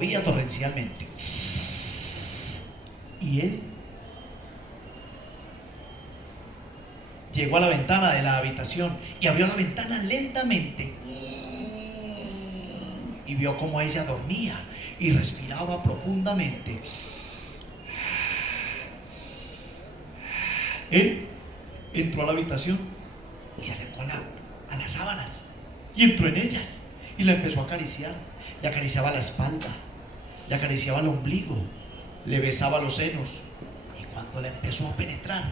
llovía torrencialmente. Y él llegó a la ventana de la habitación y abrió la ventana lentamente y vio cómo ella dormía y respiraba profundamente. Él entró a la habitación y se acercó a las sábanas y entró en ellas y la empezó a acariciar. Le acariciaba la espalda, le acariciaba el ombligo, le besaba los senos, y cuando la empezó a penetrar,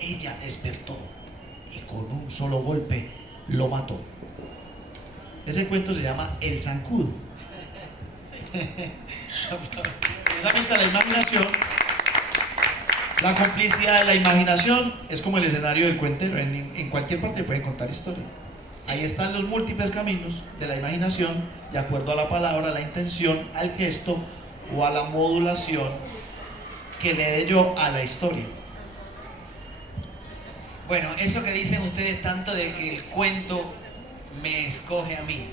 ella despertó y con un solo golpe lo mató. Ese cuento se llama El Zancudo. Precisamente la imaginación, la complicidad de la imaginación es como el escenario del cuentero. En cualquier parte pueden contar historia. Ahí están los múltiples caminos de la imaginación, de acuerdo a la palabra, a la intención, al gesto o a la modulación que le dé yo a la historia. Bueno, eso que dicen ustedes tanto de que el cuento me escoge a mí,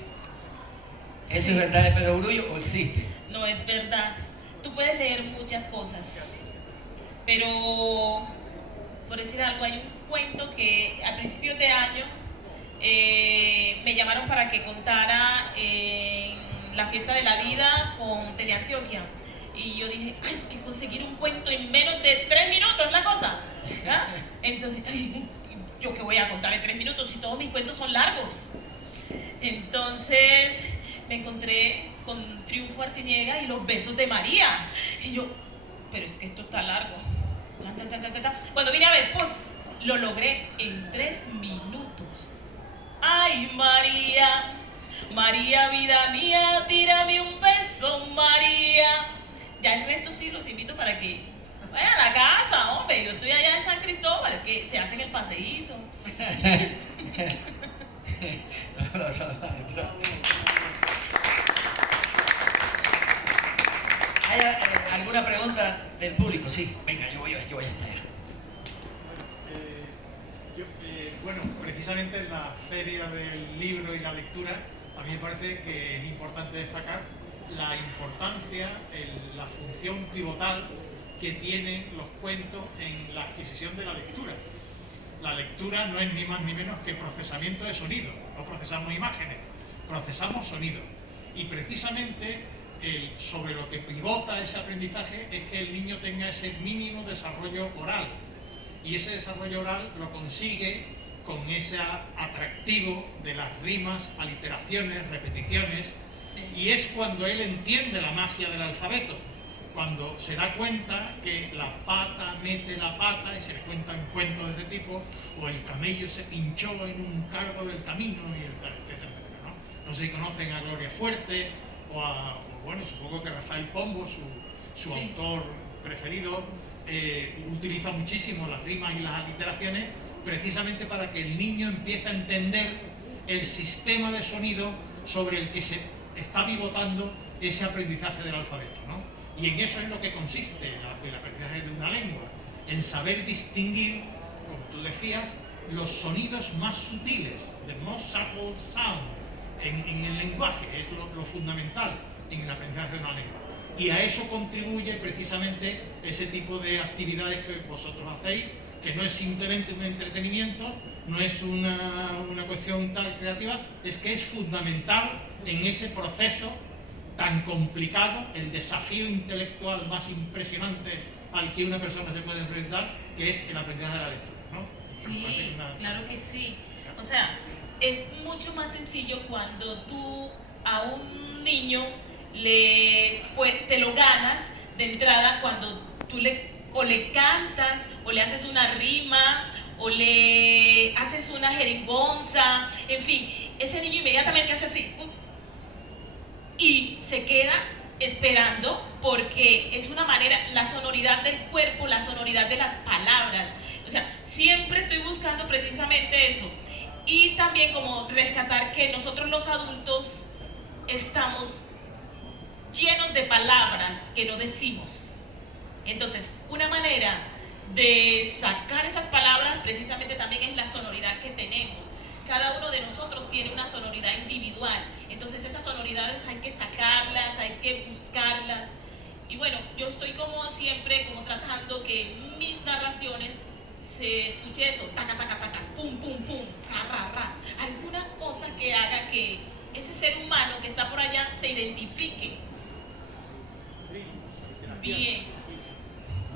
¿eso Sí. es verdad de Pedro Grullo o existe? No es verdad. Tú puedes leer muchas cosas, pero por decir algo, hay un cuento que a principios de año me llamaron para que contara en la fiesta de la vida con Tele Antioquia. Y yo dije, hay que conseguir un cuento en menos de 3 minutos, la cosa, ¿verdad? Entonces, ay, ¿yo qué voy a contar en 3 minutos si todos mis cuentos son largos? Entonces me encontré con Triunfo Arciniega y Los Besos de María. Y yo, pero es que esto está largo. Cuando vine a ver, pues lo logré en 3 minutos. Ay, María, María, vida mía, tírame un beso, María. Ya el resto sí los invito para que vayan a la casa, hombre. Yo estoy allá en San Cristóbal, que se hacen el paseíto. ¿Hay alguna pregunta del público? Sí, venga, yo voy a estar. Bueno, precisamente en la feria del libro y la lectura, a mí me parece que es importante destacar la importancia, la función pivotal que tienen los cuentos en la adquisición de la lectura. La lectura no es ni más ni menos que procesamiento de sonido. No procesamos imágenes, procesamos sonido. Y precisamente sobre lo que pivota ese aprendizaje es que el niño tenga ese mínimo desarrollo oral. Y ese desarrollo oral lo consigue con ese atractivo de las rimas, aliteraciones, repeticiones. Sí. Y es cuando él entiende la magia del alfabeto, cuando se da cuenta que la pata mete la pata, y se le cuentan cuentos de ese tipo, o el camello se pinchó en un cardo del camino, y etcétera, ¿no? No sé si conocen a Gloria Fuerte, bueno, supongo que Rafael Pombo, su Sí. autor preferido, utiliza muchísimo las rimas y las aliteraciones, precisamente para que el niño empiece a entender el sistema de sonido sobre el que se está pivotando ese aprendizaje del alfabeto, ¿no? Y en eso es lo que consiste el aprendizaje de una lengua, en saber distinguir, como tú decías, los sonidos más sutiles, the most subtle sound, en el lenguaje, es lo fundamental en el aprendizaje de una lengua. Y a eso contribuye precisamente ese tipo de actividades que vosotros hacéis, que no es simplemente un entretenimiento, no es una cuestión tan creativa, es que es fundamental en ese proceso tan complicado, el desafío intelectual más impresionante al que una persona se puede enfrentar, que es el aprendizaje de la lectura, ¿no? Sí, claro que sí. O sea, es mucho más sencillo cuando tú a un niño te lo ganas de entrada cuando tú o le cantas, o le haces una rima, o le haces una jerigonza, en fin, ese niño inmediatamente hace así y se queda esperando, porque es una manera, la sonoridad del cuerpo, la sonoridad de las palabras. O sea, siempre estoy buscando precisamente eso. Y también como rescatar que nosotros los adultos estamos llenos de palabras que no decimos. Entonces, una manera de sacar esas palabras precisamente también es la sonoridad que tenemos. cada uno de nosotros tiene una sonoridad individual. Entonces esas sonoridades hay que sacarlas, hay que buscarlas. Y bueno, yo estoy como siempre como tratando que en mis narraciones se escuche eso, taca, taca, taca, pum, pum, pum, ra, ra, ra. Alguna cosa que haga que ese ser humano que está por allá se identifique. Bien.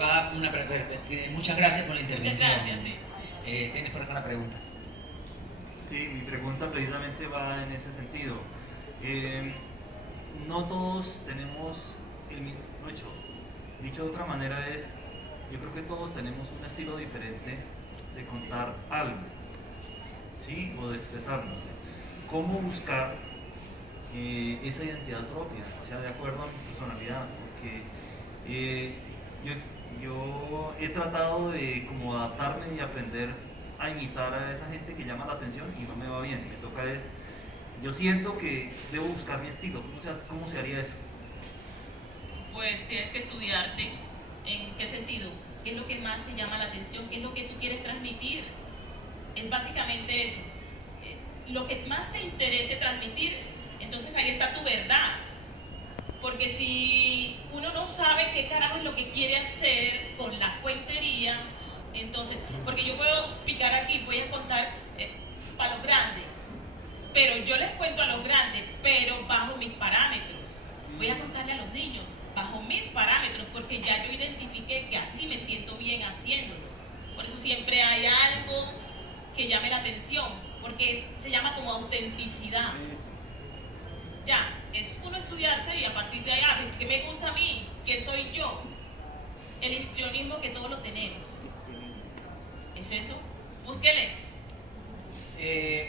Va una muchas gracias por la Muchas intervención. gracias, sí. ¿Tienes por acá una pregunta? Sí, mi pregunta precisamente va en ese sentido. No todos tenemos el mismo hecho. Dicho de otra manera es, yo creo que todos tenemos un estilo diferente de contar algo, ¿sí? O de expresarnos. ¿Cómo buscar esa identidad propia? O sea, de acuerdo a mi personalidad, porque yo he tratado de como adaptarme y aprender a imitar a esa gente que llama la atención y no me va bien. Me toca es, yo siento que debo buscar mi estilo. ¿Cómo se haría eso? Pues tienes que estudiarte. ¿En qué sentido? ¿Qué es lo que más te llama la atención? ¿Qué es lo que tú quieres transmitir? Es básicamente eso. Lo que más te interese transmitir, entonces ahí está tu verdad. Porque si uno no sabe qué carajo es lo que quiere hacer con la cuentería, entonces, porque yo puedo picar aquí, voy a contar para los grandes, pero yo les cuento a los grandes, pero bajo mis parámetros. Voy a contarle a los niños bajo mis parámetros, porque ya yo identifiqué que así me siento bien haciéndolo. Por eso siempre hay algo que llame la atención, porque se llama como autenticidad. Ya, es uno estudiarse y a partir de allá, ¿qué me gusta a mí? ¿Qué soy yo? El histrionismo que todos lo tenemos. ¿Es eso? Búsquele.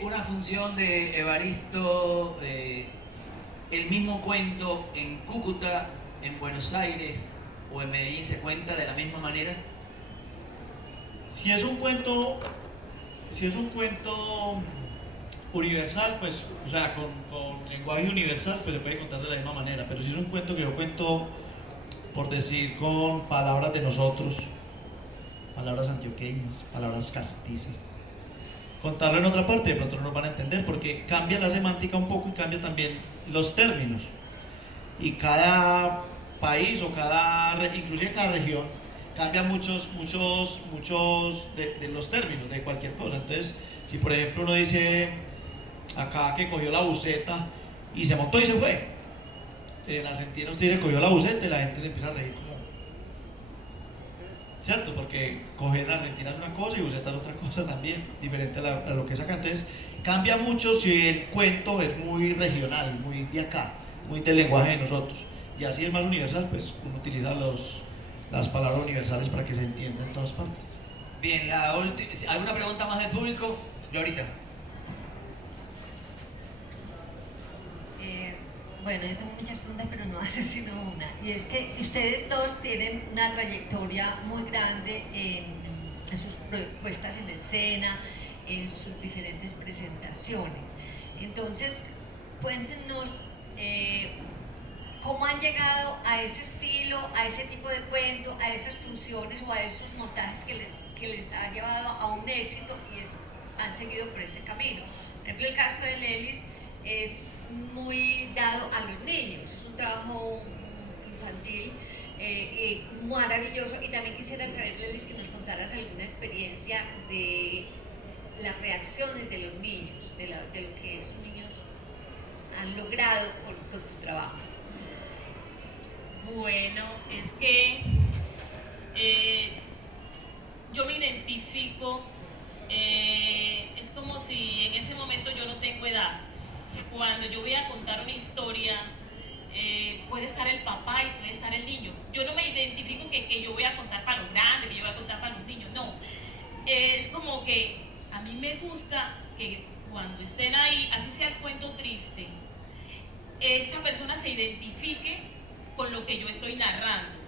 Una función de Evaristo, el mismo cuento en Cúcuta, en Buenos Aires o en Medellín se cuenta de la misma manera. Si es un cuento universal, pues, o sea, con lenguaje universal, pues se puede contar de la misma manera. Pero si es un cuento que yo cuento, por decir, con palabras de nosotros, palabras antioqueñas, palabras castizas, contarlo en otra parte, de pronto no nos van a entender, porque cambia la semántica un poco y cambia también los términos. Y cada país o inclusive cada región cambia muchos de los términos de cualquier cosa. Entonces, si por ejemplo uno dice acá que cogió la buseta y se montó y se fue, en Argentina usted dice cogió la buseta y la gente se empieza a reír como, ¿cierto? Porque coger en Argentina es una cosa y buseta es otra cosa también, diferente a lo que es acá. Entonces cambia mucho si el cuento es muy regional, muy de acá, muy del lenguaje de nosotros. Y así es más universal, pues uno utiliza las palabras universales para que se entienda en todas partes. Bien, ¿alguna pregunta más del público? Glorita. Bueno, yo tengo muchas preguntas, pero no va a ser sino una. Y es que ustedes dos tienen una trayectoria muy grande en sus puestas en escena, en sus diferentes presentaciones. Entonces, cuéntenos cómo han llegado a ese estilo, a ese tipo de cuento, a esas funciones o a esos montajes que les ha llevado a un éxito y han seguido por ese camino. Por ejemplo, el caso de Lelis es muy dado a los niños, es un trabajo infantil maravilloso. Y también quisiera saber, Lelis, que nos contaras alguna experiencia de las reacciones de los niños, de lo que esos niños han logrado con tu trabajo. Bueno, es que yo me identifico, es como si en ese momento yo no tengo edad. Cuando yo voy a contar una historia, puede estar el papá y puede estar el niño. Yo no me identifico que yo voy a contar para los grandes, que yo voy a contar para los niños, no. Es como que a mí me gusta que cuando estén ahí, así sea el cuento triste, esta persona se identifique con lo que yo estoy narrando.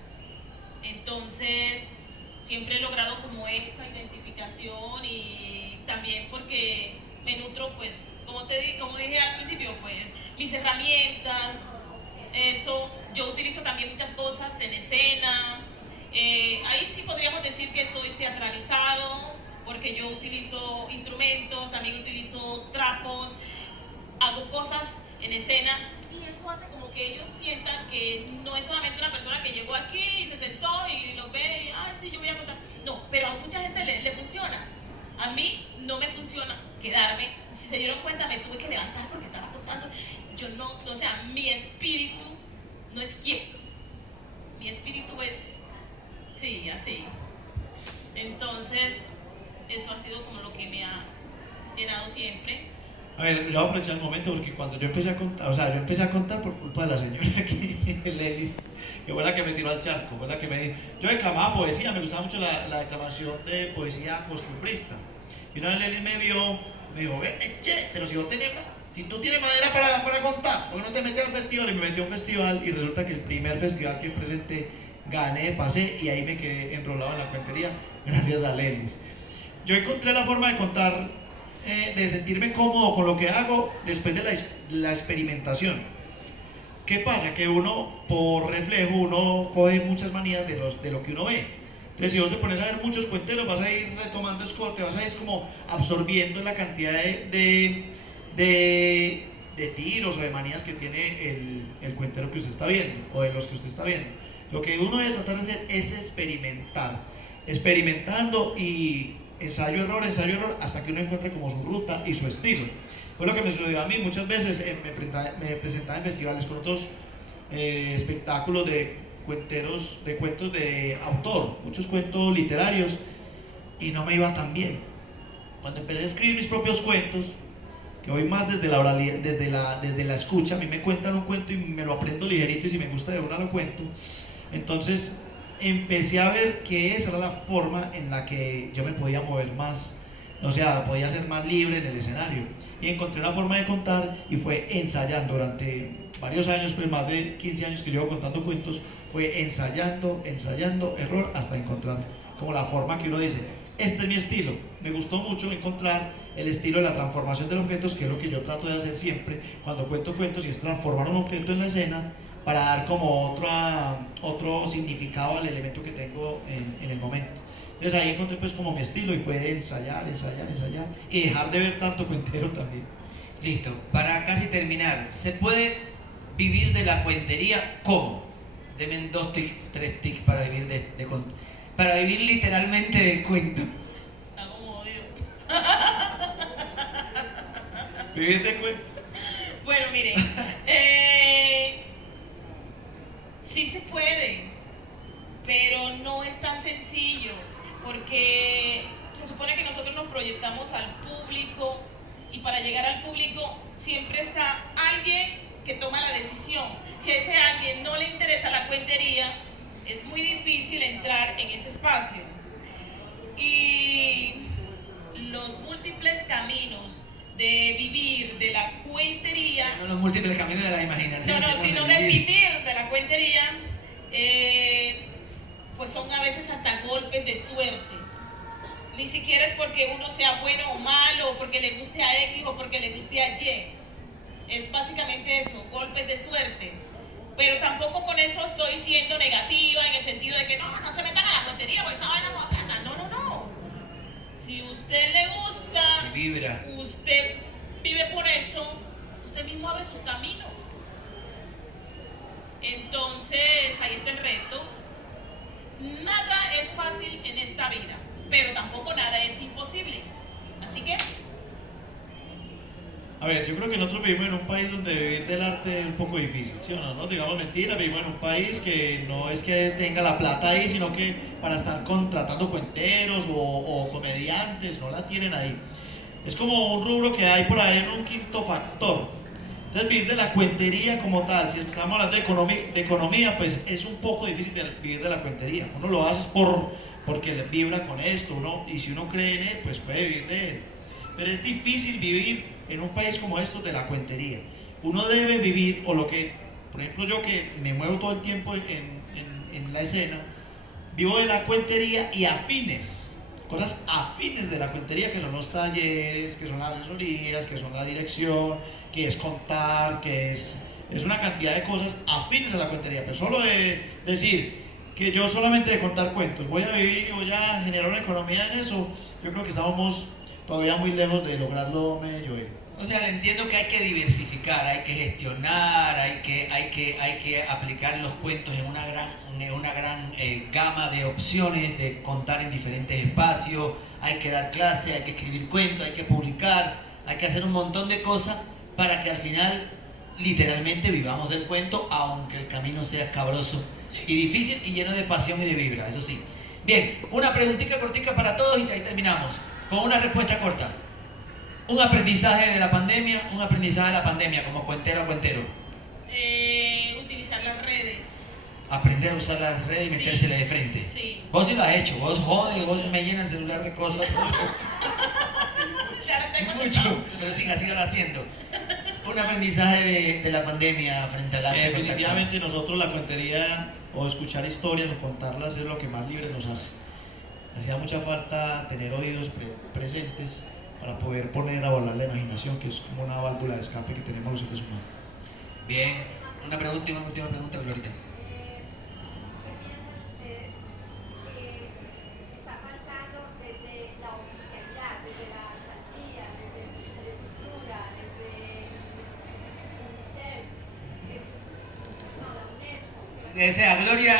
Entonces, siempre he logrado como esa identificación, y también porque me nutro, pues, como dije al principio, pues, mis herramientas, eso, yo utilizo también muchas cosas en escena. Ahí sí podríamos decir que soy teatralizado, porque yo utilizo instrumentos, también utilizo trapos, hago cosas en escena y eso hace como que ellos sientan que no es solamente una persona que llegó aquí y se sentó y lo ve y, sí, yo voy a contar. No, pero a mucha gente le funciona. A mí no me funciona quedarme. Si se dieron cuenta, me tuve que levantar porque estaba contando. Yo no, o sea, mi espíritu no es quieto. Mi espíritu es, sí, así. Entonces, eso ha sido como lo que me ha llenado siempre. A ver, yo voy a aprovechar el momento porque cuando yo empecé a contar, o sea, yo empecé a contar por culpa de la señora aquí, Lelis, que fue la que me tiró al charco, fue la que me dijo. Yo declamaba poesía, me gustaba mucho la declamación de poesía costumbrista. Y una vez Lelis me dijo, che, pero si vos tenés, si tú tienes madera para contar, ¿por qué no te metes al festival? Y me metí a un festival y resulta que el primer festival que presenté gané, pasé y ahí me quedé enrolado en la cuentería gracias a Lelis. Yo encontré la forma de contar, de sentirme cómodo con lo que hago después de la experimentación. ¿Qué pasa? Que uno, por reflejo, uno coge muchas manías de lo que uno ve. Entonces, si vos te pones a ver muchos cuenteros, vas a ir retomando escote, vas a ir como absorbiendo la cantidad de tiros o de manías que tiene el cuentero que usted está viendo, o de los que usted está viendo. Lo que uno debe tratar de hacer es experimentar, experimentando y ensayo, error, hasta que uno encuentre como su ruta y su estilo. Fue lo que me sucedió a mí. Muchas veces me presentaba en festivales con otros espectáculos de cuenteros, de cuentos de autor, muchos cuentos literarios, y no me iba tan bien. Cuando empecé a escribir mis propios cuentos, que voy más desde la oralidad, desde la escucha, a mí me cuentan un cuento y me lo aprendo ligerito y si me gusta de una lo cuento. Entonces empecé a ver que esa era la forma en la que yo me podía mover más, o sea, podía ser más libre en el escenario. Y encontré una forma de contar y fue ensayando durante varios años, pues más de 15 años que llevo contando cuentos, fue ensayando, error, hasta encontrar como la forma que uno dice, este es mi estilo. Me gustó mucho encontrar el estilo de la transformación de los objetos, que es lo que yo trato de hacer siempre cuando cuento cuentos, y es transformar un objeto en la escena para dar como otro significado al elemento que tengo en el momento. Entonces ahí encontré pues como mi estilo y fue de ensayar y dejar de ver tanto cuentero también. Listo, para casi terminar, ¿se puede vivir de la cuentería cómo? Denme 2 tips, 3 tips para vivir para vivir literalmente del cuento. Está como odio. Vivir de cuento. Bueno, miren, sí se puede, pero no es tan sencillo, porque se supone que nosotros nos proyectamos al público y para llegar al público siempre está alguien que toma la decisión. Si a ese alguien no le interesa la cuentería, es muy difícil entrar en ese espacio. Y los múltiples caminos de vivir de la cuentería, No los múltiples caminos de la imaginación, sino de vivir de la cuentería, pues son a veces hasta golpes de suerte. Ni siquiera es porque uno sea bueno o malo, o porque le guste a X o porque le guste a Y. Es básicamente eso, golpes de suerte. Pero tampoco con eso estoy siendo negativa en el sentido de que no se metan a la cuentería porque esa vaina no da plata. No. Si usted le gusta, si vibra, usted vive por eso, usted mismo abre sus caminos. Entonces, ahí está el reto. Nada es fácil en esta vida, pero tampoco nada es imposible. Así que... A ver, yo creo que nosotros vivimos en un país donde vivir del arte es un poco difícil, ¿sí o no? No digamos mentira, vivimos en un país que no es que tenga la plata ahí, sino que para estar contratando cuenteros o comediantes, no la tienen ahí. Es como un rubro que hay por ahí en un quinto factor. Entonces vivir de la cuentería como tal, si estamos hablando de economía, pues es un poco difícil vivir de la cuentería. Uno lo hace porque le vibra con esto, y si uno cree en él, pues puede vivir de él. Pero es difícil vivir en un país como estos de la cuentería. Uno debe vivir, o lo que, por ejemplo, yo que me muevo todo el tiempo en la escena, vivo de la cuentería y afines, cosas afines de la cuentería, que son los talleres, que son las asesorías, que son la dirección, que es contar, que es una cantidad de cosas afines a la cuentería. Pero solo de decir, que yo solamente de contar cuentos voy a vivir y voy a generar una economía en eso, yo creo que estamos todavía muy lejos de lograrlo, Joel. O sea, le entiendo que hay que diversificar, hay que gestionar, hay que aplicar los cuentos en una gran gama de opciones, de contar en diferentes espacios, hay que dar clases, hay que escribir cuentos, hay que publicar, hay que hacer un montón de cosas para que al final literalmente vivamos del cuento, aunque el camino sea escabroso y difícil y lleno de pasión y de vibra, eso sí. Bien, una preguntita cortica para todos y ahí terminamos, con una respuesta corta. Un aprendizaje de la pandemia como cuentero o cuentero. Utilizar las redes. Aprender a usar las redes y Sí. metérsele de frente. Sí. Vos sí lo has hecho, vos jodes, vos me llenas el celular de cosas. Ya la tengo Mucho, pero síganlo haciendo. Un aprendizaje de la pandemia frente al arte de contactar. Definitivamente nosotros la cuentería o escuchar historias o contarlas es lo que más libre nos hace. Hacía mucha falta tener oídos presentes para poder poner a volar la imaginación, que es como una válvula de escape que tenemos los seres humanos. Bien, una última pregunta, Glorita. ¿Qué piensan ustedes que está faltando desde la oficialidad, desde la alcaldía, desde el Ministerio de Cultura, desde UNICEF, no, la UNESCO? O sea, Gloria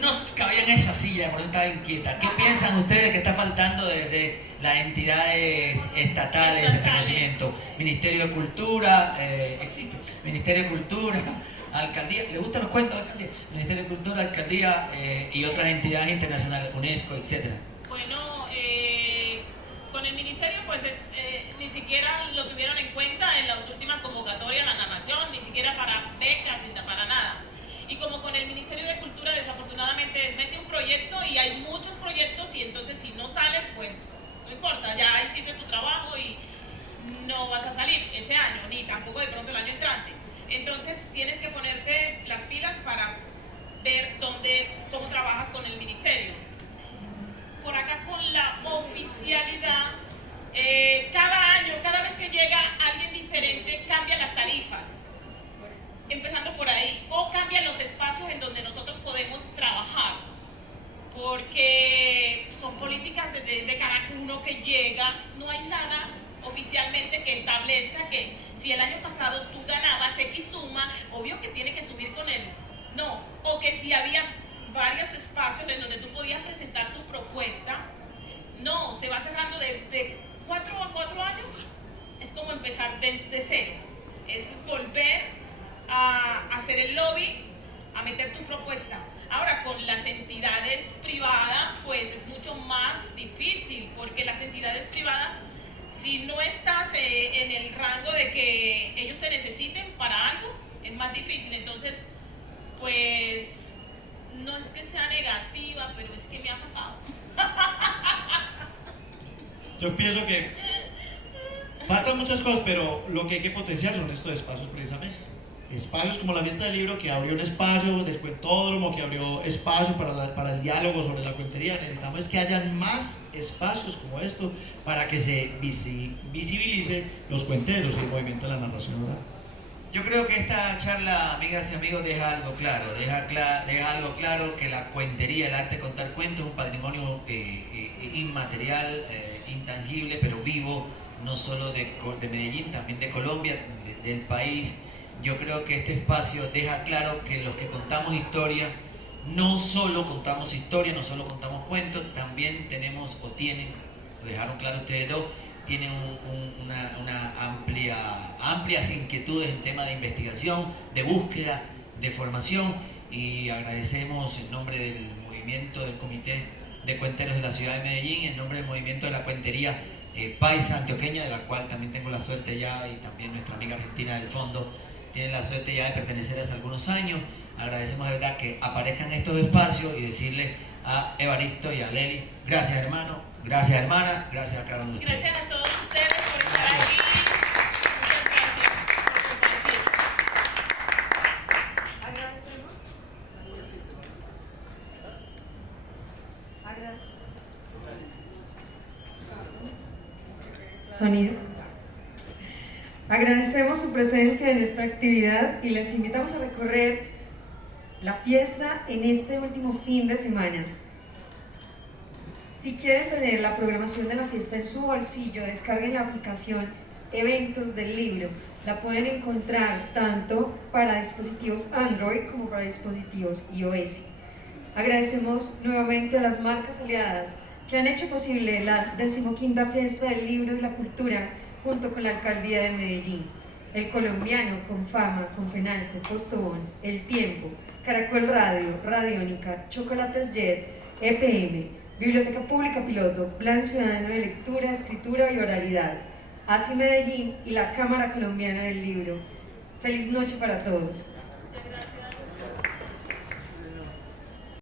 no cabía en esa silla, por eso estaba inquieta. ¿Qué piensan ustedes que está faltando desde las entidades estatales de reconocimiento? Ministerio de Cultura, existe. Ministerio de Cultura, Alcaldía, ¿le gustan los cuentos a la Alcaldía? Ministerio de Cultura, Alcaldía y otras entidades internacionales, UNESCO, etcétera. Bueno, con el ministerio pues ni siquiera lo tuvieron en cuenta en las últimas convocatorias, la narración, ni siquiera para becas, ni para nada. Y como con el Ministerio de Cultura desafortunadamente mete un proyecto y hay muchos proyectos y entonces si no sales pues no importa, ya hiciste tu trabajo y no vas a salir ese año, ni tampoco de pronto el año entrante. Entonces tienes que ponerte las pilas para ver cómo trabajas con el ministerio. Por acá con la oficialidad, cada año, cada vez que llega alguien diferente, cambian las tarifas. Empezando por ahí, o cambian los espacios en donde nosotros podemos trabajar, porque son políticas de cada uno que llega, no hay nada oficialmente que establezca que si el año pasado tú ganabas X suma, obvio que tiene que subir con él, no, o que si había varios espacios en donde tú podías presentar tu propuesta, no, se va cerrando de 4 a 4 años, es como empezar de cero, es volver a hacer el lobby, a meter tu propuesta. Ahora con las entidades privadas pues es mucho más difícil, porque las entidades privadas, si no estás en el rango de que ellos te necesiten para algo, es más difícil. Entonces pues no es que sea negativa, pero es que me ha pasado. Yo pienso que faltan muchas cosas, pero lo que hay que potenciar son estos espacios precisamente. Espacios como la fiesta del libro, que abrió un espacio del cuentódromo, que abrió espacio para el diálogo sobre la cuentería. Necesitamos es que hayan más espacios como estos para que se visibilice los cuenteros y el movimiento de la narración oral. Yo creo que esta charla, amigas y amigos, deja algo claro, que la cuentería, el arte de contar cuentos, es un patrimonio inmaterial, intangible, pero vivo, no solo de Medellín, también de Colombia, del país. Yo creo que este espacio deja claro que los que contamos historia, no solo contamos historia, no solo contamos cuentos, también tenemos o tienen, lo dejaron claro ustedes dos, tienen una amplias inquietudes en tema de investigación, de búsqueda, de formación, y agradecemos en nombre del movimiento del Comité de Cuenteros de la Ciudad de Medellín, en nombre del movimiento de la cuentería paisa antioqueña, de la cual también tengo la suerte ya, y también nuestra amiga argentina del fondo tiene la suerte ya de pertenecer hace algunos años. Agradecemos de verdad que aparezcan estos espacios y decirle a Evaristo y a Leli, gracias hermano, gracias hermana, gracias a cada uno de ustedes. Gracias a todos ustedes por estar aquí. Muchas gracias por compartir. Agradecemos. Sonido. Agradecemos su presencia en esta actividad y les invitamos a recorrer la fiesta en este último fin de semana. Si quieren tener la programación de la fiesta en su bolsillo, descarguen la aplicación Eventos del Libro. La pueden encontrar tanto para dispositivos Android como para dispositivos iOS. Agradecemos nuevamente a las marcas aliadas que han hecho posible la 15ª Fiesta del Libro y la Cultura junto con la Alcaldía de Medellín, El Colombiano, Confama, Confenalco, Postobón, El Tiempo, Caracol Radio, Radiónica, Chocolates Jet, EPM, Biblioteca Pública Piloto, Plan Ciudadano de Lectura, Escritura y Oralidad, ASI Medellín y la Cámara Colombiana del Libro. Feliz noche para todos.